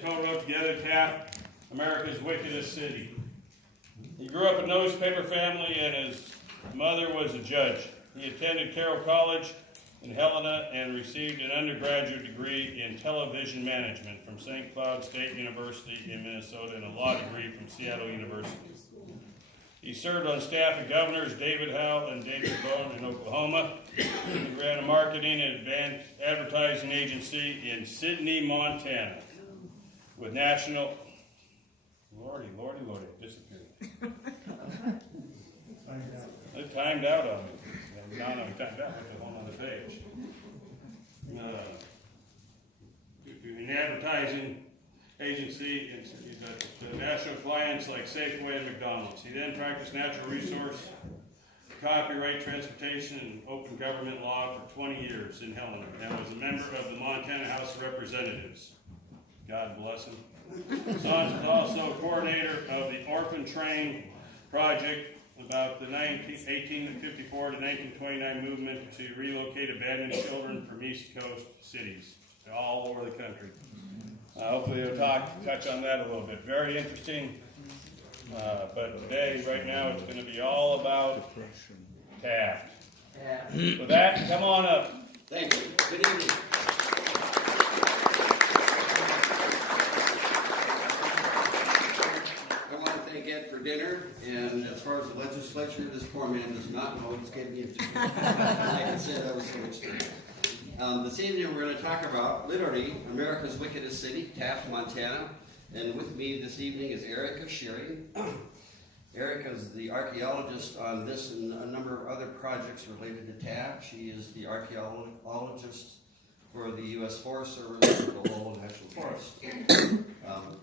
they co-wrote together Taft, America's Wickedest City. He grew up in a newspaper family and his mother was a judge. He attended Carroll College in Helena and received an undergraduate degree in television management from St. Cloud State University in Minnesota and a law degree from Seattle University. He served on staff of Governors David Howe and David Bone in Oklahoma. He ran a marketing and advanced advertising agency in Sidney, Montana, with national. Lordy, disappeared. It timed out on me. No, it timed out with the one on the page. An advertising agency to national clients like Safeway and McDonald's. He then practiced natural resource, copyright, transportation, and open government law for 20 years in Helena, and was a member of the Montana House of Representatives. God bless him. Shontz was also coordinator of the Orphan Train Project about the 1854 to 1929 movement to relocate abandoned children from East Coast cities all over the country. Hopefully they'll touch on that a little bit. Very interesting. But today, right now, it's going to be all about Taft. With that, come on up. Thank you. Good evening. I want to thank Ed for dinner, and as far as the legislature, this poor man does not know what he's getting into. Like I said, that was so extreme. This evening we're going to talk about, literally, America's Wickedest City, Taft, Montana. And with me this evening is Erica Shearing. Erica is the archaeologist on this and a number of other projects related to Taft. She is the archaeologist for the U.S. Forest Service for the whole National Forest.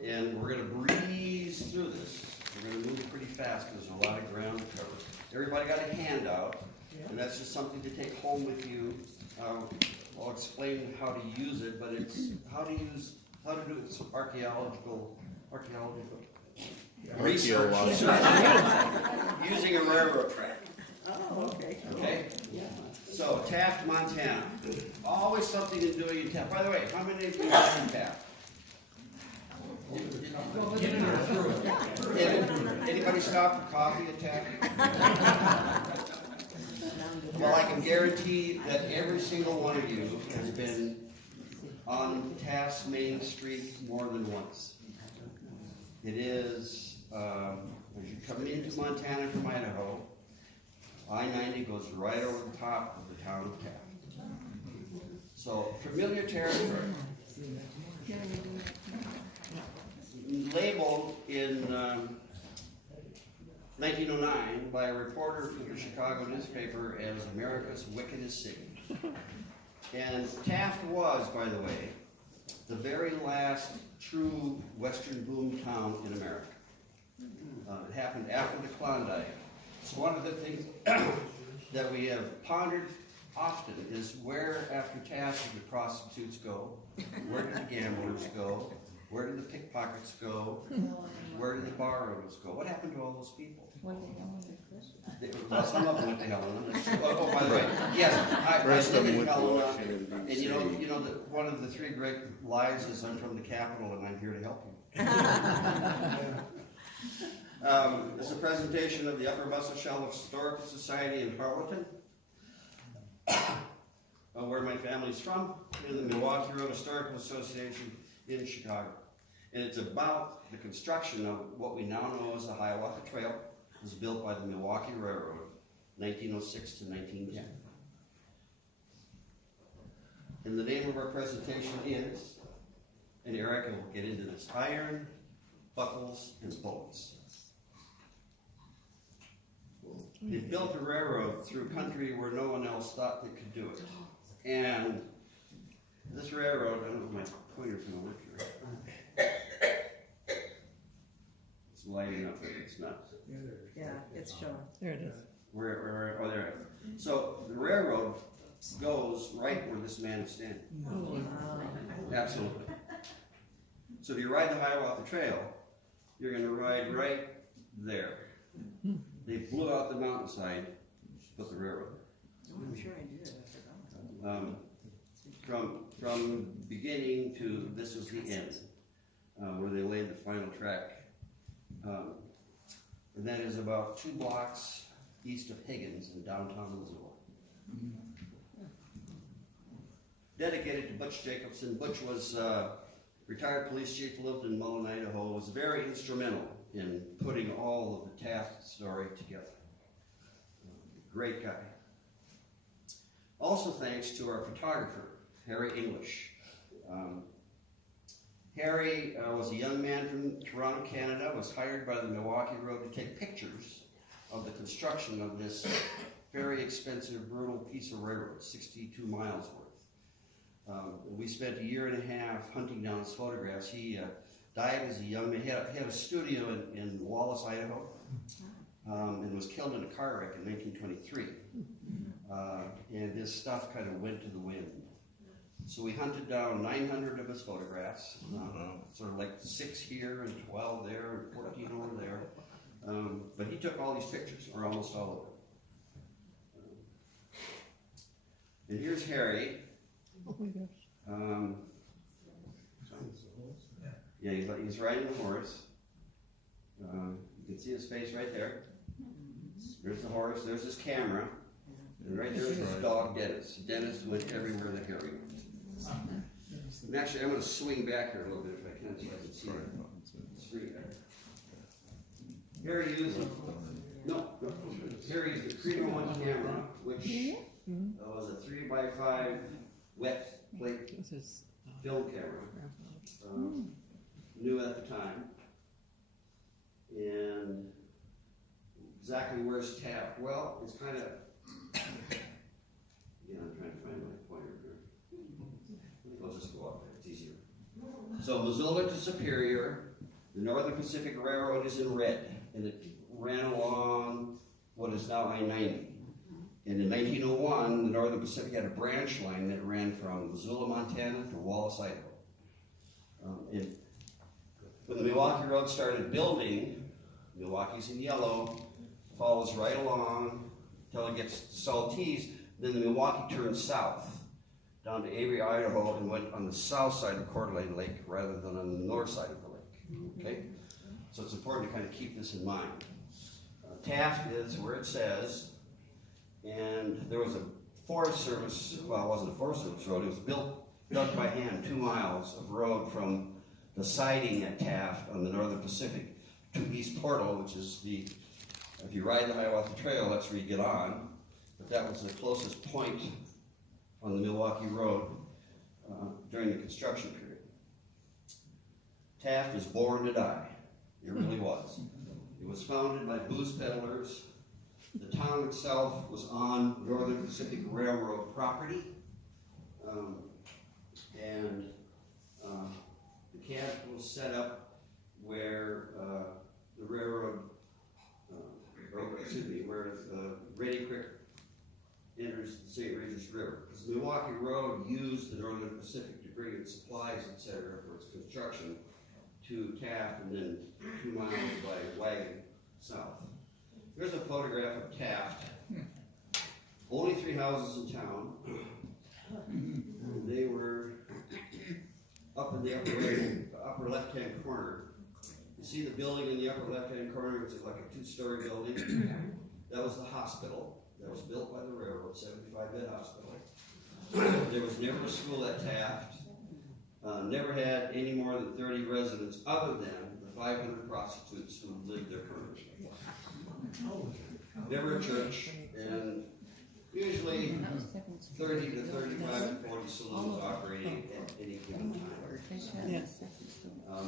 And we're going to breeze through this. We're going to move pretty fast because there's a lot of ground to cover. Everybody got a handout, and that's just something to take home with you. I'll explain how to use it, but it's how to do some archaeological research using a railroad track. Oh, okay. Okay? So, Taft, Montana. Always something to do in Taft. By the way, how many of you live in Taft? Anybody stop for coffee at Taft? Well, I can guarantee that every single one of you has been on Taft's Main Street more than once. It is, as you're coming into Montana from Idaho, I-90 goes right over the top of the town of Taft. So, familiar territory. Labeled in 1909 by a reporter for the Chicago newspaper as America's Wickedest City. And Taft was, by the way, the very last true Western boom town in America. It happened after the Klondike. So one of the things that we have pondered often is where after Taft did the prostitutes go? Where did the gamblers go? Where did the pickpockets go? Where did the bar owners go? What happened to all those people? Well, some of them went to Helena. Oh, by the way, yes, I live in Helena. And you know that one of the three great lies is I'm from the capital and I'm here to help you. It's a presentation of the Upper Muscle Shell Historical Society in Harleton, where my family's from, and the Milwaukee Road Historical Association in Chicago. And it's about the construction of what we now know as the Hiawatha Trail. It was built by the Milwaukee Railroad, 1906 to 1910. And the name of our presentation is, and Erica will get into this, Iron, Buckles, and Bullets. They built a railroad through country where no one else thought they could do it. And this railroad, I don't know if my pointer's going to work here. It's lighting up, but it's not. Yeah, it's showing. There it is. Where, oh, there. So the railroad goes right where this man is standing. Wow. Absolutely. So if you ride the Hiawatha Trail, you're going to ride right there. They blew out the mountainside, put the railroad. I'm sure I did. I forgot. From beginning to this is the end. where they laid the final track. And that is about 2 blocks east of Higgins in downtown Missoula. Dedicated to Butch Jacobson. Butch was retired police chief, lived in Mullen, Idaho, was very instrumental in putting all of the Taft story together. Great guy. Also thanks to our photographer, Harry English. Harry was a young man from Toronto, Canada, was hired by the Milwaukee Road to take pictures of the construction of this very expensive, brutal piece of railroad, 62 miles worth. We spent a year and a half hunting down his photographs. He died as a young man. He had a studio in Wallace, Idaho, and was killed in a car wreck in 1923. And his stuff kind of went to the wind. So we hunted down 900 of his photographs, sort of like 6 here and 12 there and 14 over there. But he took all these pictures, or almost all of them. And here's Harry. Yeah, he's riding the horse. You can see his face right there. There's the horse, there's his camera. And right there is his dog, Dennis. Dennis went everywhere that Harry went. And actually, I'm going to swing back here a little bit if I can, so I can see the screen there. Harry used Harry used a Primo 1 camera, which was a 3x5 wet plate film camera. New at the time. And exactly where's Taft? Well, it's kind of, I'm trying to find my pointer here. I'll just go up there, it's easier. So Missoula to Superior, the Northern Pacific Railroad is in red, and it ran along what is now I-90. And in 1901, the Northern Pacific had a branch line that ran from Missoula, Montana to Wallace, Idaho. And when the Milwaukee Road started building, Milwaukee's in yellow, follows right along until it gets to Saltese. Then the Milwaukee turned south down to Avery, Idaho, and went on the south side of Coeur d'Alene Lake rather than on the north side of the lake. Okay? So it's important to kind of keep this in mind. Taft is where it says, and there was a Forest Service, well, it wasn't a Forest Service road, it was dug by hand, 2 miles of road from the siding at Taft on the Northern Pacific to East Portal, which is if you ride the Hiawatha Trail, that's where you get on. But that was the closest point on the Milwaukee Road during the construction period. Taft was born to die. It really was. It was founded by booze peddlers. The town itself was on Northern Pacific Railroad property. And the camp was set up where the railroad, where the Reedy Creek enters the St. Regis River. Because the Milwaukee Road used the Northern Pacific to bring its supplies, etc., for its construction to Taft, and then 2 miles by wagon south. Here's a photograph of Taft. Only 3 houses in town. And they were up in the upper left-hand corner. You see the building in the upper left-hand corner, which is like a 2-story building. That was the hospital. That was built by the railroad, 75-bed hospital. There was never a school at Taft. Never had any more than 30 residents other than the 500 prostitutes who lived there permanently. Never a church, and usually 30 to 35 to 40 saloons operating at any given time.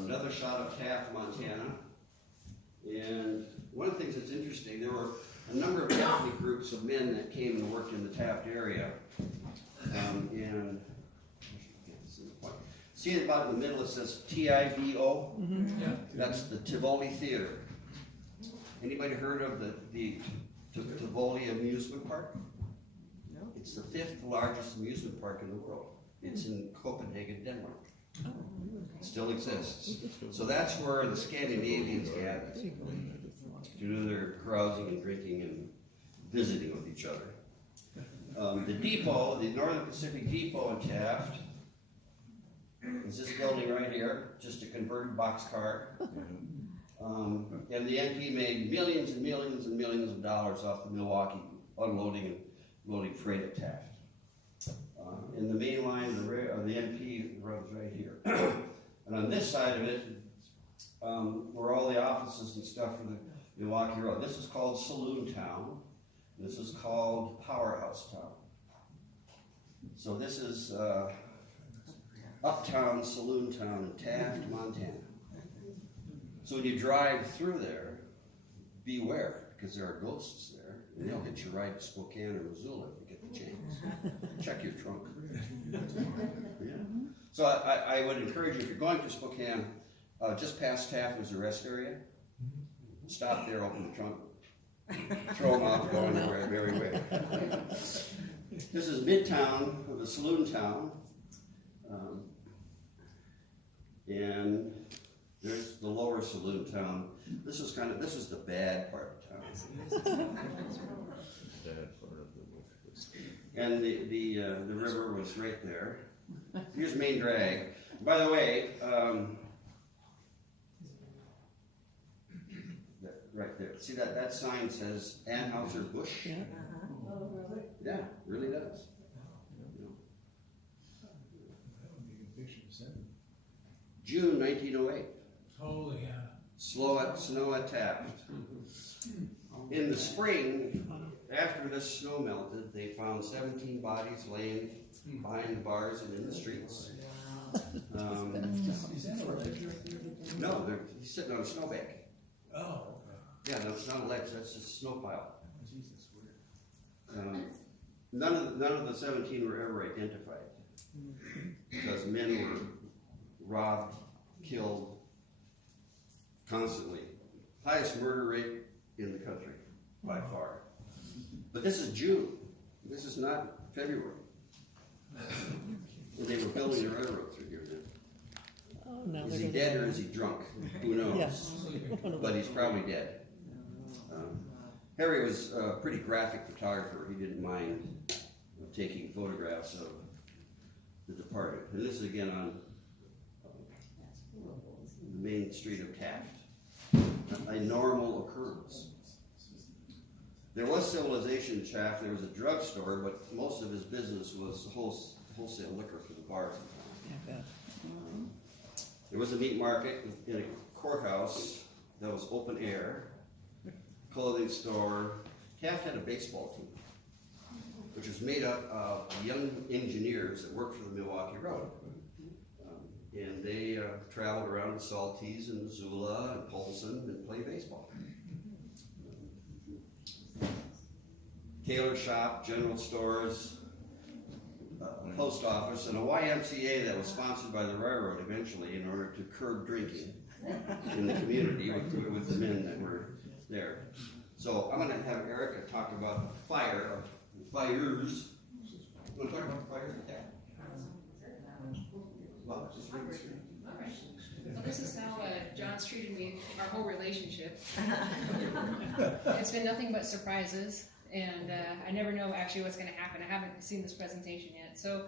Another shot of Taft, Montana. And one of the things that's interesting, there were a number of ethnic groups of men that came and worked in the Taft area. And see about in the middle, it says TIVO. Yeah. That's the Tivoli Theater. Anybody heard of the Tivoli amusement park? No. It's the 5th largest amusement park in the world. It's in Copenhagen, Denmark. Oh. It still exists. So that's where the Scandinavians gathered to do their carousing and drinking and visiting with each other. The depot, the Northern Pacific Depot in Taft, is this building right here, just a converted boxcar. And the NP made millions and millions and millions of dollars off the Milwaukee unloading and loading freight at Taft. In the main line, the NP runs right here. And on this side of it, were all the offices and stuff for the Milwaukee Road. This is called Saloon Town. This is called Powerhouse Town. So this is Uptown Saloon Town in Taft, Montana. So when you drive through there, beware, because there are ghosts there, and they'll hit you right at Spokane or Missoula if you get the chance. Check your trunk. Yeah. So I would encourage you, if you're going to Spokane, just past Taft is the rest area. Stop there, open the trunk, throw them out, go on their merry way. This is Midtown, the Saloon Town, and there's the lower Saloon Town. This is the bad part of town. And the river was right there. Here's Main Drag. By the way, right there. See that sign says Anheuser-Busch? Yeah. Yeah, it really does. June 1908. Holy yeah. Snow at Taft. In the spring, after the snow melted, they found 17 bodies laying behind the bars and in the streets. No, he's sitting on a snowbank. Oh, okay. Yeah, that's not a ledge, that's just a snow pile. Jesus, weird. None of the 17 were ever identified because men were robbed, killed constantly. Highest murder rate in the country by far. But this is June. This is not February. When they were building the railroad through here then. Oh, no, Is he dead or is he drunk? Who knows? Yes. But he's probably dead. Harry was a pretty graphic photographer. He didn't mind taking photographs of the departed. And this is again on the main street of Taft. A normal occurrence. There was civilization in Taft. There was a drugstore, but most of his business was wholesale liquor for the bars in town. There was a meat market in a courthouse that was open air, clothing store. Taft had a baseball team, which was made up of young engineers that worked for the Milwaukee Road. And they traveled around to Salties and Missoula and Polson and played baseball. Tailor shop, general stores, post office, and a YMCA that was sponsored by the railroad eventually in order to curb drinking in the community with the men that were there. So I'm going to have Erica talk about the fires. You want to talk about the fires at that? Well, just read the screen. All right. Well, this is how John's treated me our whole relationship. It's been nothing but surprises, and I never know actually what's going to happen. I haven't seen this presentation yet, so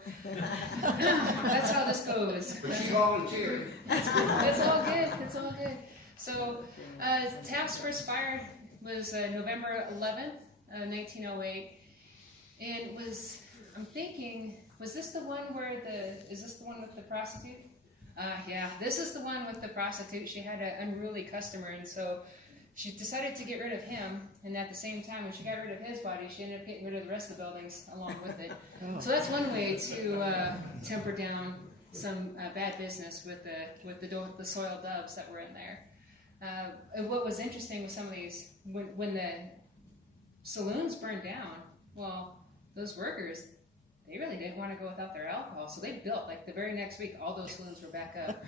that's how this goes. But she volunteered. It's all good. It's all good. So Taft's first fire was November 11th, 1908, and I'm thinking, was this the one is this the one with the prostitute? Yeah, this is the one with the prostitute. She had an unruly customer, and so she decided to get rid of him, and at the same time, when she got rid of his body, she ended up getting rid of the rest of the buildings along with it. So that's one way to temper down some bad business with the soil doves that were in there. And what was interesting with some of these, when the saloons burned down, well, those workers, they really didn't want to go without their alcohol, so they built, like the very next week, all those saloons were back up.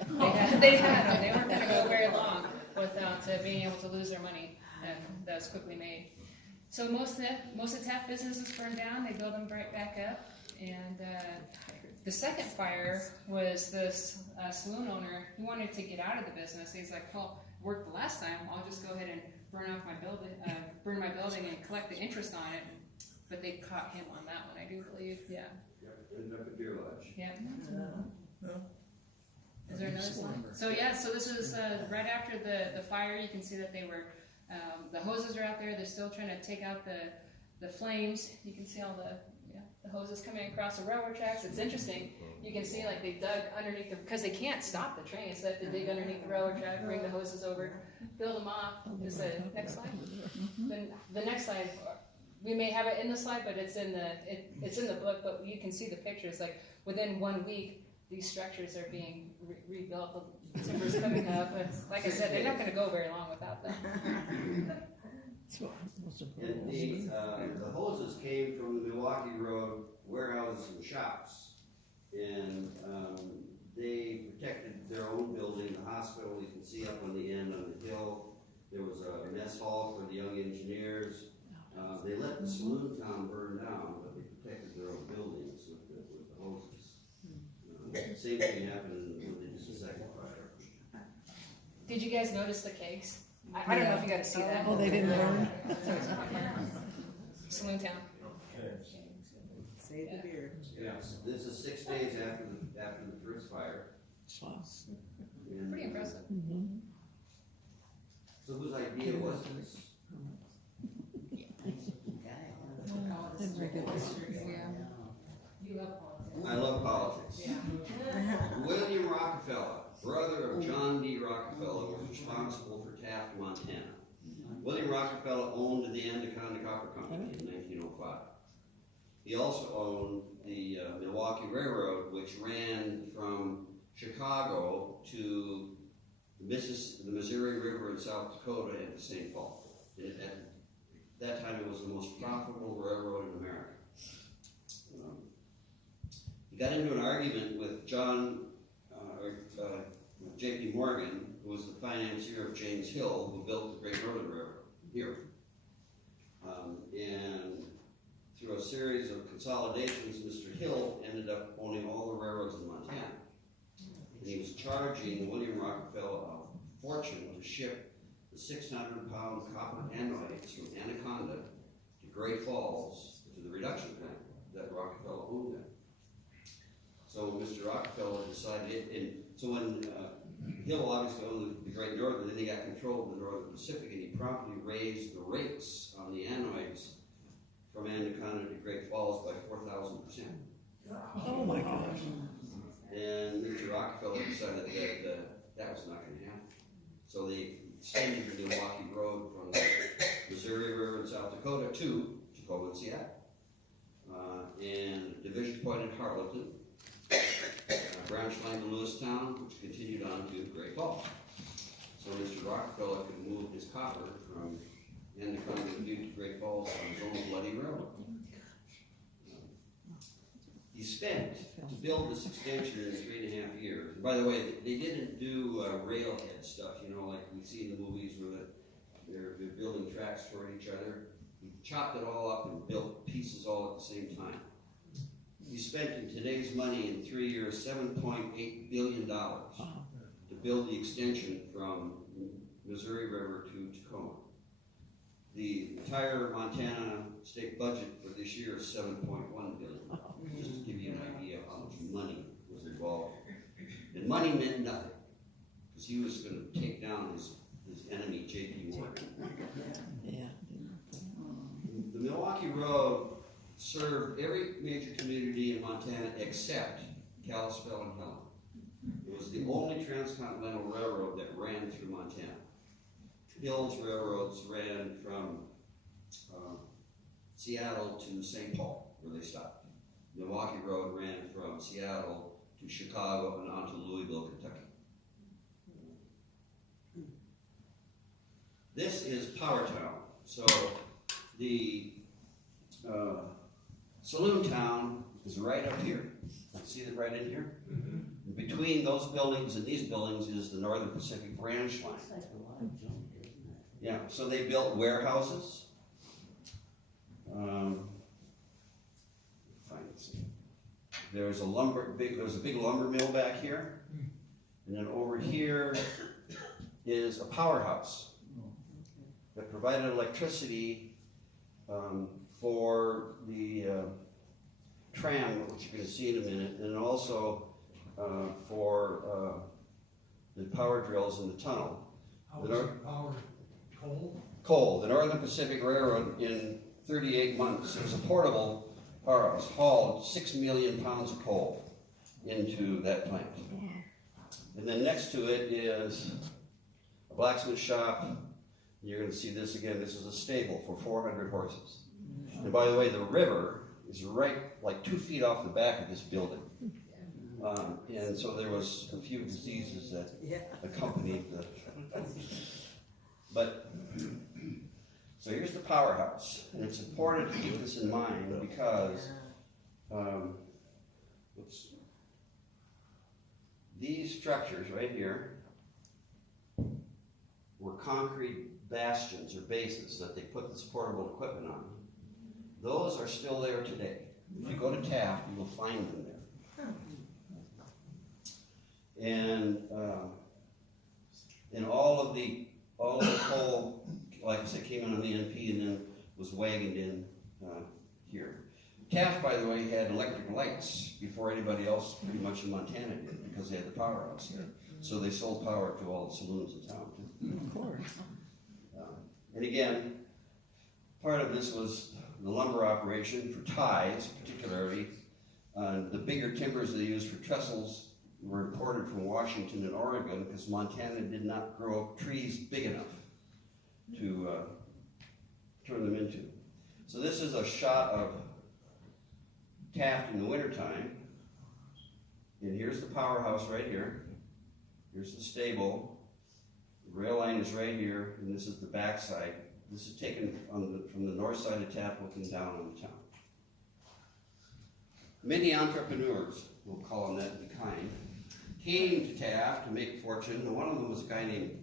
They had them. They weren't going to go very long without being able to lose their money, and that was quickly made. So most of Taft businesses burned down. They built them right back up, and the second fire was this saloon owner who wanted to get out of the business. He's like, well, it worked the last time. I'll just go ahead and burn my building and collect the interest on it. But they caught him on that one, I do believe. Yeah. Yep, ended up at Deer Lodge. Yeah. Is there another slide? So yeah, so this is right after the fire. You can see that they were, the hoses are out there. They're still trying to take out the flames. You can see all the hoses coming across the railroad tracks. It's interesting. You can see like they dug underneath because they can't stop the train, so they have to dig underneath the railroad track, bring the hoses over, build them off. Is the next slide? Then the next slide, we may have it in the slide, but it's in the book. But you can see the pictures. Like within 1 week, these structures are being rebuilt. The timber's coming up. It's, like I said, they're not going to go very long without them. And the hoses came from the Milwaukee Road warehouses and shops. And they protected their own building, the hospital. You can see up on the end on the hill. There was a mess hall for the young engineers. They let the saloon town burn down, but they protected their own buildings with the hoses. Same thing happened when they did the second fire. Did you guys notice the kegs? I don't know if you got to see that. Oh, they didn't burn? Saloon town. Save the beer. Yeah, this is 6 days after the first fire. And, Pretty impressive. So whose idea was this? You love politics. I love politics. William Rockefeller, brother of John D. Rockefeller, was responsible for Taft, Montana. William Rockefeller owned the Anaconda Copper Company in 1905. He also owned the Milwaukee Railroad, which ran from Chicago to the Missouri River in South Dakota and to St. Paul. And at that time, it was the most profitable railroad in America. He got into an argument with J.P. Morgan, who was the financier of James Hill, who built the Great Northern Railroad here. And through a series of consolidations, Mr. Hill ended up owning all the railroads in Montana. And he was charging William Rockefeller a fortune to ship the 600-pound copper anodes from Anaconda to Great Falls to the reduction plant that Rockefeller owned there. So Mr. Rockefeller decided, and so when Hill obviously owned the Great Northern, then he got control of the Northern Pacific, and he promptly raised the rates on the anodes from Anaconda to Great Falls by 4,000%. Oh my gosh. And Mr. Rockefeller decided that that was not going to happen. So they extended the Milwaukee Road from the Missouri River in South Dakota to Tacoma and Seattle. And division point in Harleton, branch line to Lewistown, which continued on to Great Falls. So Mr. Rockefeller could move his copper from Anaconda to Great Falls on his own bloody railroad. He spent to build this extension in 3.5 years. By the way, they didn't do railhead stuff, you know, like we see in the movies where they're building tracks toward each other. He chopped it all up and built pieces all at the same time. He spent in today's money in 3 years $7.8 billion to build the extension from Missouri River to Tacoma. The entire Montana state budget for this year is $7.1 billion. Just to give you an idea of how much money was involved. And money meant nothing, because he was going to take down his enemy, J.P. Morgan. The Milwaukee Road served every major community in Montana except Kalispell and Helena. It was the only transcontinental railroad that ran through Montana. Hill's railroads ran from Seattle to St. Paul, where they stopped. Milwaukee Road ran from Seattle to Chicago and on to Louisville, Kentucky. This is Power Town. So the Saloon Town is right up here. See it right in here? Mm-hmm. Between those buildings and these buildings is the Northern Pacific branch line. Yeah, so they built warehouses. There's a big lumber mill back here, and then over here is a powerhouse that provided electricity for the tram, which you're going to see in a minute, and also for the power drills in the tunnel. How was the power cold? Coal, the Northern Pacific Railroad in 38 months, it was a portable powerhouse, hauled 6 million pounds of coal into that plant. And then next to it is a blacksmith shop. You're going to see this again. This is a stable for 400 horses. And by the way, the river is right like 2 feet off the back of this building. And so there was a few diseases that accompanied the. But so here's the powerhouse, and it's important to keep this in mind because these structures right here were concrete bastions or bases that they put this portable equipment on. Those are still there today. If you go to Taft, you will find them there. And all of the coal, like I said, came in on the NP and then was wagoned in here. Taft, by the way, had electric lights before anybody else pretty much in Montana did because they had the powerhouse there. So they sold power to all the saloons in town. Of course. And again, part of this was the lumber operation for ties, particularly. The bigger timbers they used for trestles were imported from Washington and Oregon because Montana did not grow trees big enough to turn them into. So this is a shot of Taft in the wintertime. And here's the powerhouse right here. Here's the stable. The rail line is right here, and this is the back side. This is taken from the north side of Taft looking down on the town. Many entrepreneurs, we'll call them that to be kind, came to Taft to make a fortune, and one of them was a guy named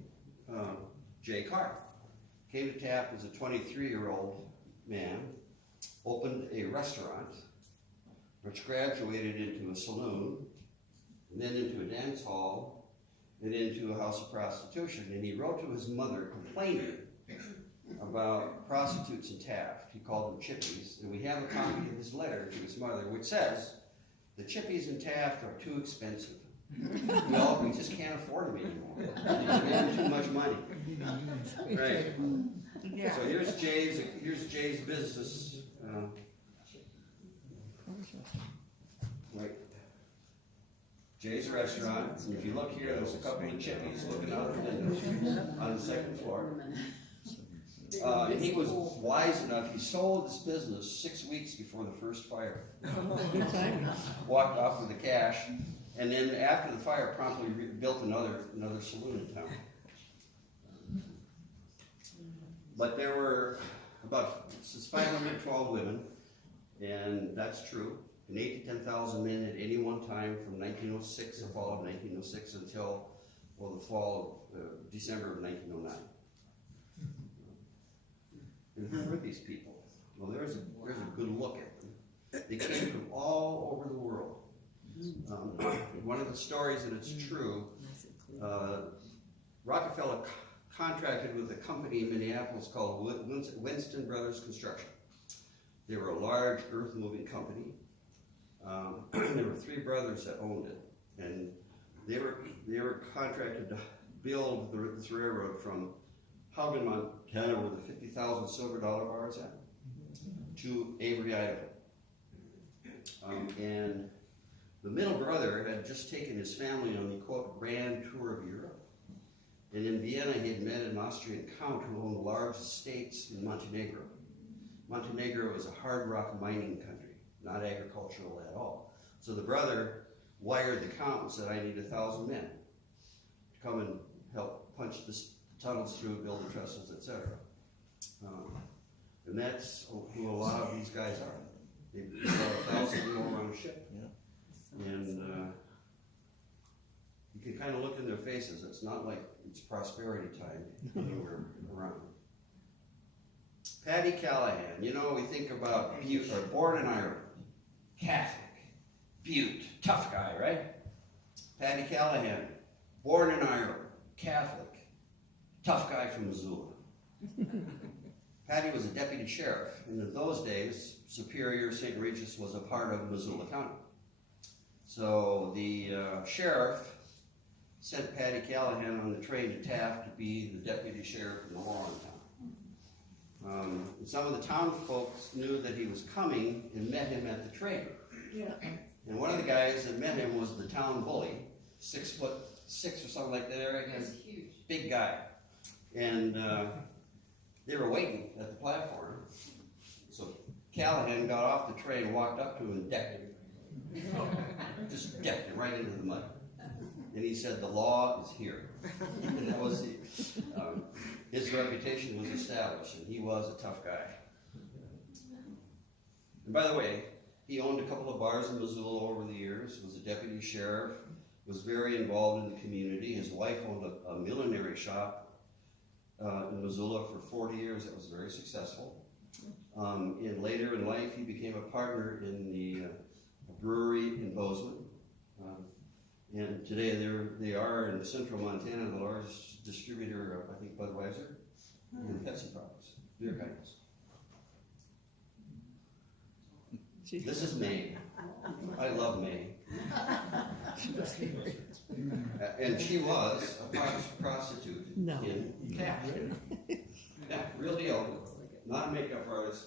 Jay Carr. Came to Taft as a 23-year-old man, opened a restaurant, which graduated into a saloon, and then into a dance hall, and into a house of prostitution. And he wrote to his mother complaining about prostitutes in Taft. He called them chippies, and we have a copy of his letter to his mother, which says, the chippies in Taft are too expensive. We just can't afford them anymore. They're giving too much money. Right. Yeah. So here's Jay's business. Right. Jay's restaurant. And if you look here, there's a couple of chippies looking out the window on the second floor. And he was wise enough, he sold his business 6 weeks before the first fire. Good timing. Walked off with the cash, and then after the fire, promptly built another saloon in town. But there were about 512 women, and that's true. And 8,000 to 10,000 men at any one time from 1906, the fall of 1906, until, well, the fall of December of 1909. And who were these people? Well, there's a good look at them. They came from all over the world. One of the stories, and it's true, Rockefeller contracted with a company in Minneapolis called Winston Brothers Construction. They were a large earth-moving company. There were 3 brothers that owned it, and they were contracted to build this railroad from Haugen, Montana, where the 50,000 silver dollar bar is at, to Avery, Idaho. And the middle brother had just taken his family on the, quote, grand tour of Europe. And in Vienna, he had met an Austrian count who owned large estates in Montenegro. Montenegro is a hard rock mining country, not agricultural at all. So the brother wired the count and said, I need 1,000 men to come and help punch the tunnels through, build the trestles, etc. And that's who a lot of these guys are. They've got 1,000 more on a ship. And you can kind of look in their faces. It's not like it's prosperity time anywhere around. Paddy Callahan. You know, we think about Butte, or born in Ireland, Catholic, Butte, tough guy, right? Paddy Callahan, born in Ireland, Catholic, tough guy from Missoula. Paddy was a deputy sheriff, and in those days, Superior St. Regis was a part of Missoula County. So the sheriff sent Patty Callahan on the train to Taft to be the deputy sheriff in the law in town. And some of the town folks knew that he was coming and met him at the train. Yeah. And one of the guys that met him was the town bully, 6'6" or something like that, Eric. Huge. Big guy. And they were waiting at the platform. So Callahan got off the train, walked up to him and decked him. Just decked him right into the mud. And he said, "The law is here." And that was his reputation was established, and he was a tough guy. And by the way, he owned a couple of bars in Missoula over the years, was a deputy sheriff, was very involved in the community. His wife owned a millinery shop in Missoula for 40 years that was very successful. And later in life, he became a partner in the brewery in Bozeman. And today they are in central Montana, the largest distributor of, I think, Budweiser and Pepsi products, beer kinds. This is May. I love May. And she was a prostitute No. in Taft. Yeah, real deal. Not a makeup artist.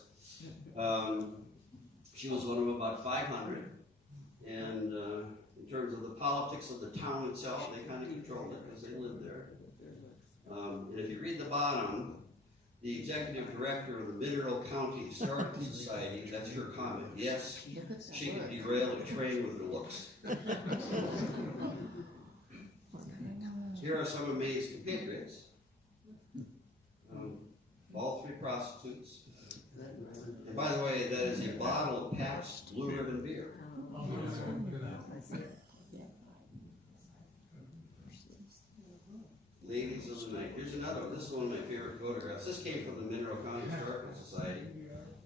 She was one of about 500. And in terms of the politics of the town itself, they kind of controlled it because they lived there. And if you read the bottom, the executive director of the Bitterroot County Historical Society, that's your comment. Yes, she could derail a train with her looks. Here are some of May's compatriots. All three prostitutes. And by the way, that is a bottle of Pabst Blue Ribbon beer. Ladies of the night. Here's another one. This is one of my favorite photographs. This came from the Mineral County Historical Society.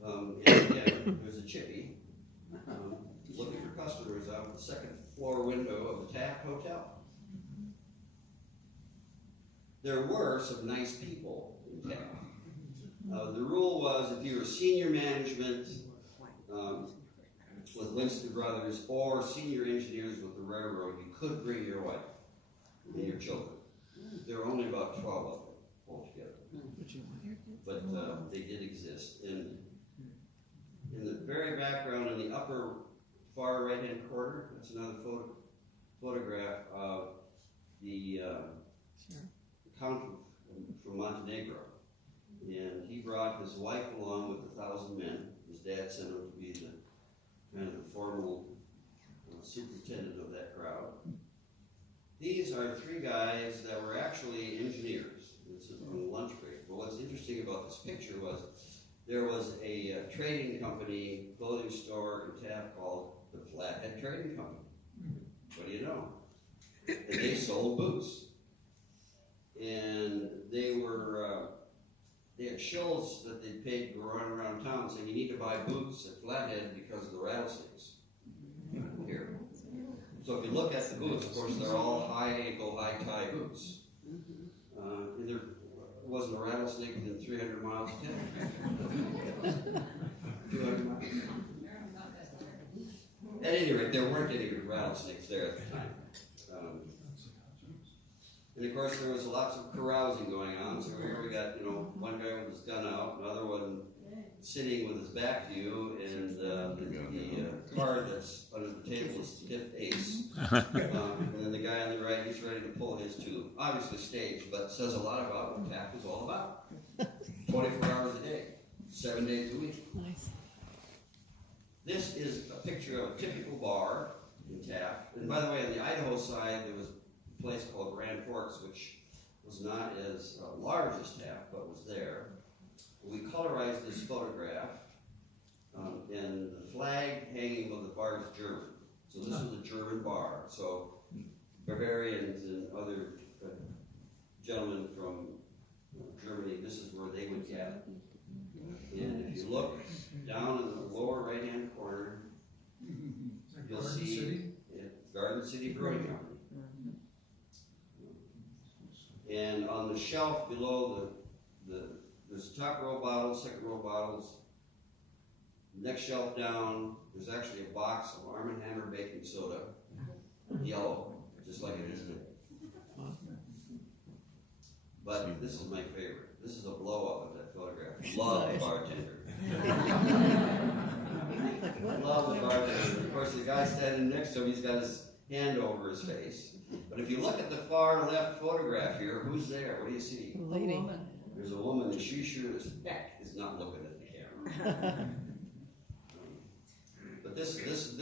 And again, there's a chippy looking for customers out the second floor window of the Taft Hotel. There were some nice people in Taft. The rule was if you were senior management with Winston Brothers or senior engineers with the railroad, you could bring your wife and your children. There were only about 12 of them altogether. But they did exist. And in the very background, in the upper far right-hand corner, that's another photograph of the Count from Montenegro. And he brought his wife along with 1,000 men. His dad sent him to be the kind of the formal superintendent of that crowd. These are three guys that were actually engineers. This is on the lunch break. But what's interesting about this picture was there was a trading company, clothing store in Taft called the Flathead Trading Company. What do you know? And they sold boots. And they had shills that they paid to run around town saying you need to buy boots at Flathead because of the rattlesnakes here. So if you look at the boots, of course, they're all high ankle, high tie boots. And there wasn't a rattlesnake within 300 miles of town. 200 miles. At any rate, there weren't any rattlesnakes there at the time. And of course, there was lots of carousing going on. So here we got, one guy with his gun out, another one sitting with his back to you, and the card that's under the table is the fifth ace. And then the guy on the right, he's ready to pull his too. Obviously staged, but says a lot about what Taft is all about. 24 hours a day, 7 days a week. Nice. This is a picture of a typical bar in Taft. And by the way, on the Idaho side, there was a place called Grand Forks, which was not as large as Taft, but was there. We colorized this photograph, and the flag hanging above the bar is German. So this was a German bar. So Bavarians and other gentlemen from Germany, this is where they would gather. And if you look down in the lower right-hand corner, you'll see Garden City Brewing Company. And on the shelf below there's top row bottles, second row bottles. Next shelf down, there's actually a box of Arm & Hammer baking soda, yellow, just like it is today. But this is my favorite. This is a blow up of that photograph. Love the bartender. Like what? Love the bartender. Of course, the guy standing next to him, he's got his hand over his face. But if you look at the far left photograph here, who's there? What do you see? A lady. There's a woman, and she sure as heck is not looking at the camera. But this was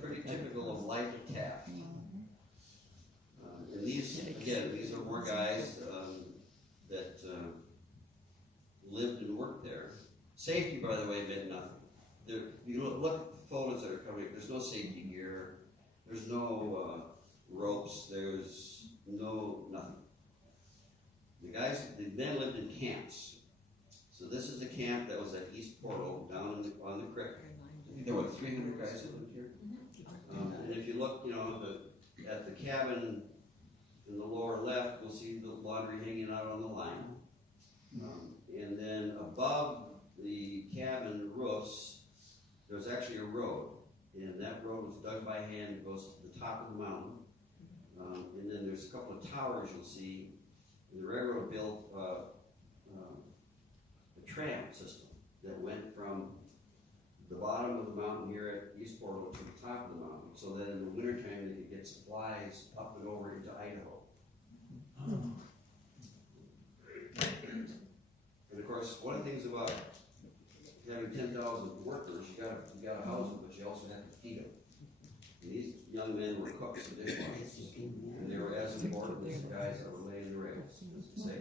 pretty typical of life at Taft. And these, again, these are more guys that lived and worked there. Safety, by the way, meant nothing. You look at the photos that are coming, there's no safety gear, there's no ropes, there's no nothing. The guys, they then lived in camps. So this is the camp that was at East Portal, down on the creek. I think there were 300 guys that lived here. And if you look, at the cabin in the lower left, you'll see the laundry hanging out on the line. And then above the cabin roofs, there's actually a road. And that road was dug by hand, goes to the top of the mountain. And then there's a couple of towers you'll see. And the railroad built a tram system that went from the bottom of the mountain here at East Portal to the top of the mountain, so that in the wintertime they could get supplies up and over into Idaho. And of course, one of the things about having 10,000 workers, you gotta house them, but you also have to feed them. And these young men were cooks and dishwashers, and they were as important as the guys that were laying the rails, as to say.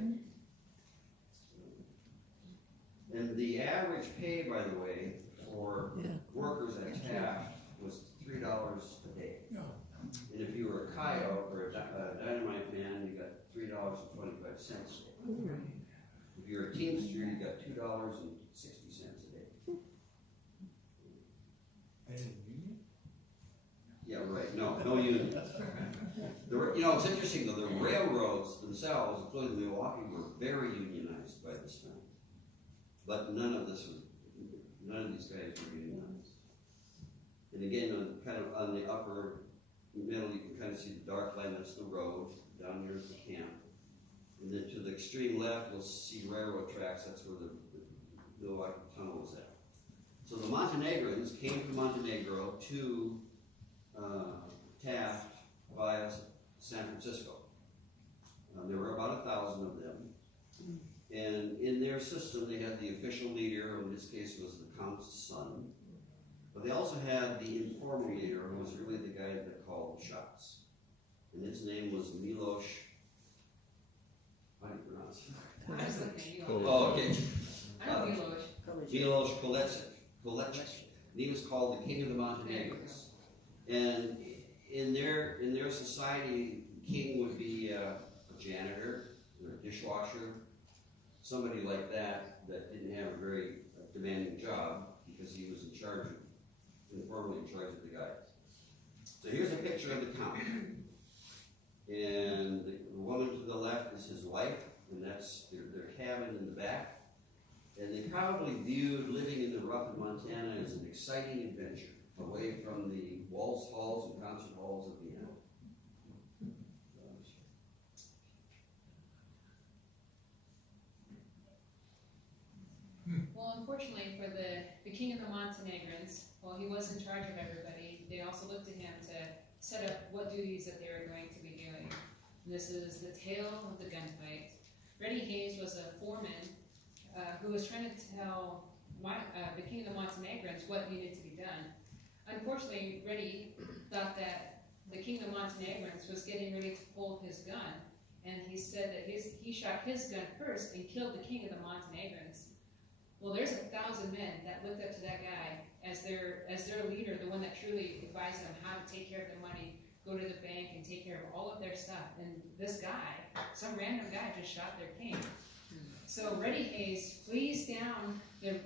And the average pay, by the way, for workers at Taft was $3 a day. And if you were a coyote or a dynamite man, you got $3.25 a day. If you're a teamster, you got $2.60 a day. Yeah, right. No union. It's interesting though. The railroads themselves, including Milwaukee, were very unionized by this time. But none of these guys were unionized. And again, on the upper middle, you can kind of see the dark line. That's the road down here at the camp. And then to the extreme left, you'll see railroad tracks. That's where the Milwaukee Tunnel was at. So the Montenegrins came from Montenegro to Taft via San Francisco. There were about 1,000 of them. And in their system, they had the official leader, who in this case was the Count's son. But they also had the informal leader, who was really the guy that called the shots. And his name was Miloš. How do you pronounce it? I was looking at you. Oh, okay. I know Miloš. Miloš Kolecic. And he was called the King of the Montenegrins. And in their society, the king would be a janitor or a dishwasher, somebody like that didn't have a very demanding job because he was informally in charge of the guys. So here's a picture of the Count. And the woman to the left is his wife, and that's their cabin in the back. And they probably viewed living in the rough in Montana as an exciting adventure, away from the waltz halls and concert halls of Vienna. Well, unfortunately for the king of the Montenegrins, while he was in charge of everybody, they also looked to him to set up what duties that they were going to be doing. And this is the tale of the gunfight. Reddy Hayes was a foreman who was trying to tell the king of the Montenegrins what needed to be done. Unfortunately, Reddy thought that the king of the Montenegrins was getting ready to pull his gun, and he said that he shot his gun first and killed the king of the Montenegrins. Well, there's 1,000 men that looked up to that guy as their leader, the one that truly advised them how to take care of their money, go to the bank and take care of all of their stuff. And this guy, some random guy, just shot their king. So Reddy Hayes flees down the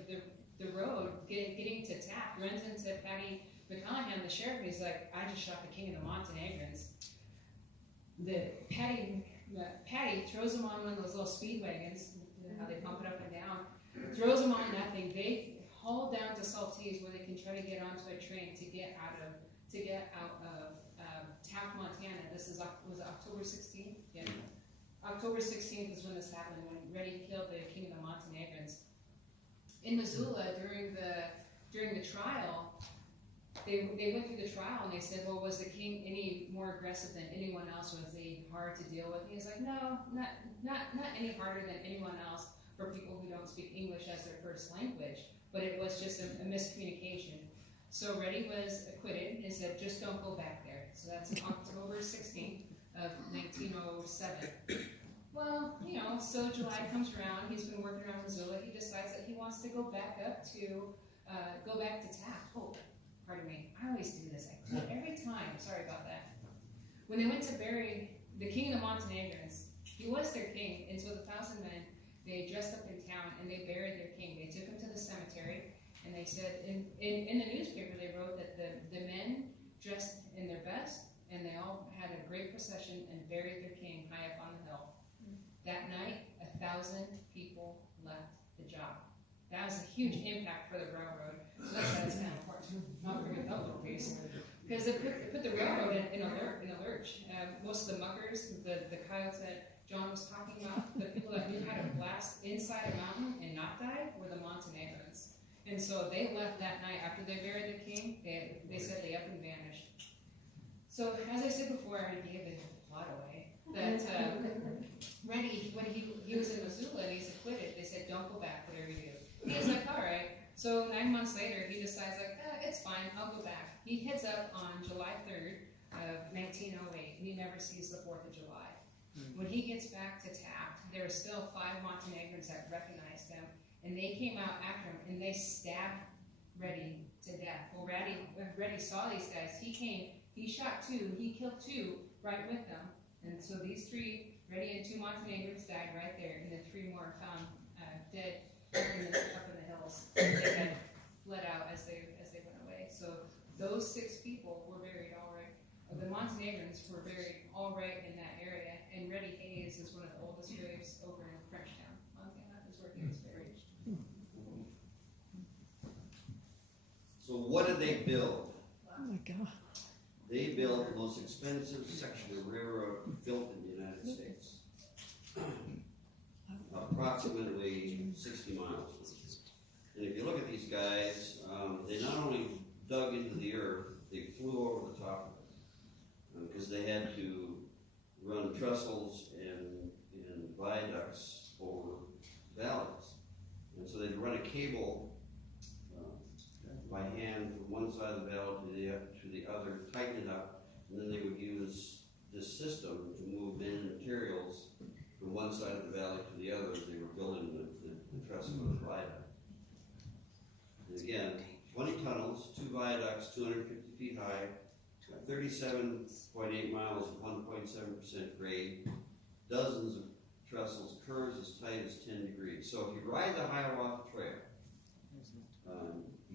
road, getting to Taft, runs into Patty McConaughey, the sheriff, and he's like, I just shot the king of the Montenegrins. Patty throws him on one of those little speed wagons, how they pump it up and down, throws him on that thing. They haul down to Saltese where they can try to get onto a train to get out of Taft, Montana. This was October 16th. Yeah. October 16th is when this happened, when Reddy killed the king of the Montenegrins. In Missoula, during the trial, they went through the trial and they said, well, was the king any more aggressive than anyone else? Was he hard to deal with? And he's like, no, not any harder than anyone else for people who don't speak English as their first language. But it was just a miscommunication. So Reddy was acquitted and said, just don't go back there. So that's October 16th of 1907. Well, so July comes around, he's been working around Missoula, he decides that he wants to go back to Taft. Oh, pardon me, I always do this, I do it every time, sorry about that. When they went to bury the king of the Montenegrins, he was their king, and so the 1,000 men, they dressed up in town and they buried their king. They took him to the cemetery, and they said, in the newspaper they wrote that the men dressed in their best, and they all had a great procession and buried their king high up on the hill. That night, 1,000 people left the job. That was a huge impact for the railroad. So that's why it's kind of important to not bring up that little piece. Because they put the railroad in a lurch. Most of the muckers, the coyotes that John was talking about, the people that knew how to blast inside a mountain and not die were the Montenegrins. And so they left that night after they buried the king. They said they up and vanished. So as I said before, I already gave the plot away. That Reddy, when he was in Missoula and he's acquitted, they said, don't go back, whatever you do. He was like, all right. So 9 months later, he decides, like, it's fine, I'll go back. He heads up on July 3rd of 1908, and he never sees the 4th of July. When he gets back to Taft, there were still 5 Montenegrins that recognized him, and they came out after him, and they stabbed Reddy to death. Well, Reddy saw these guys. He came, he shot 2, he killed 2 right with them. And so these 3, Reddy and 2 Montenegrins died right there, and then 3 more found dead up in the hills. They had fled out as they went away. So those 6 people were buried all right. The Montenegrins were buried all right in that area, and Reddy Hayes is one of the oldest graves over in Frenchtown, Montana, is where he was buried. So what did they build? Oh my God. They built the most expensive section of railroad built in the United States. Approximately 60 miles. And if you look at these guys, they not only dug into the earth, they flew over the top of it. Because they had to run trestles and viaducts over valleys. And so they'd run a cable by hand from one side of the valley to the other, tighten it up, and then they would use this system to move in materials from one side of the valley to the other as they were building the trestle of the viaduct. And again, 20 tunnels, 2 viaducts, 250 feet high, 37.8 miles of 1.7% grade, dozens of trestles, curves as tight as 10 degrees. So if you ride the Hiawatha Trail,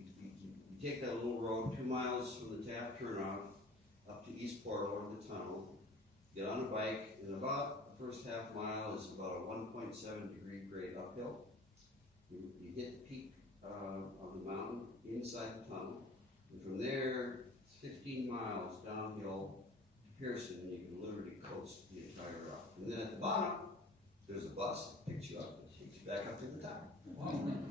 you take that little road 2 miles from the Taft turnoff up to Eastport over the tunnel, get on a bike, and about the first half mile is about a 1.7 degree grade uphill. You hit the peak of the mountain inside the tunnel, and from there it's 15 miles downhill to Pearson, and you can literally coast the entire route. And then at the bottom, there's a bus that picks you up and takes you back up to the top. Wow.